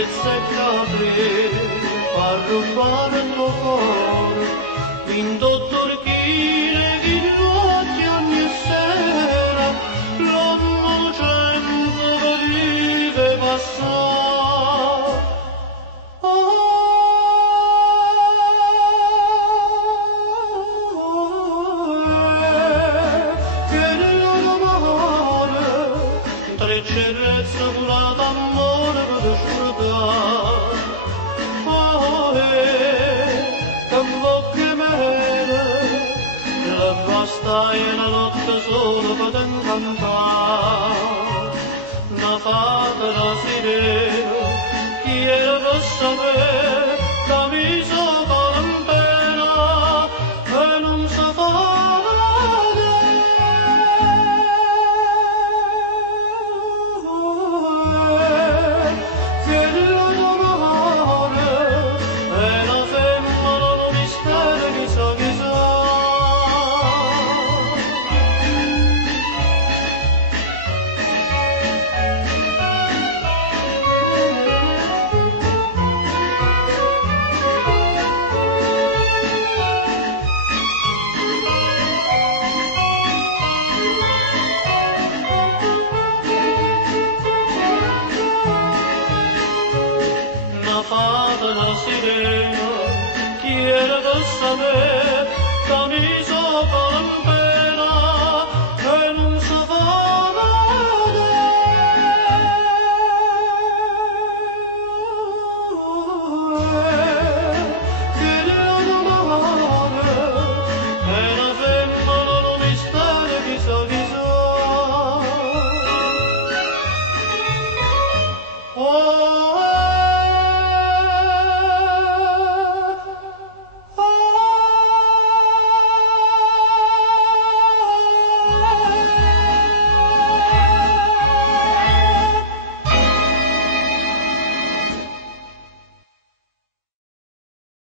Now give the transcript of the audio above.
tristezza e capre, fa rubare il tuo cuore, in dottorchine che gli ogni sera, l'anno cento vedive passare. Cerezza pura d'amore per scordare. Oh, che bocche mele, la basta e la notte solo per incantare. Una fata da sirena, chi era per sapere, che mi sono in pena e non sa fare. Fata la sirena, chi era per sapere che mi sopra in pena e non sa fare. Che l'amore è la femmina, un mistero chissà. Oh,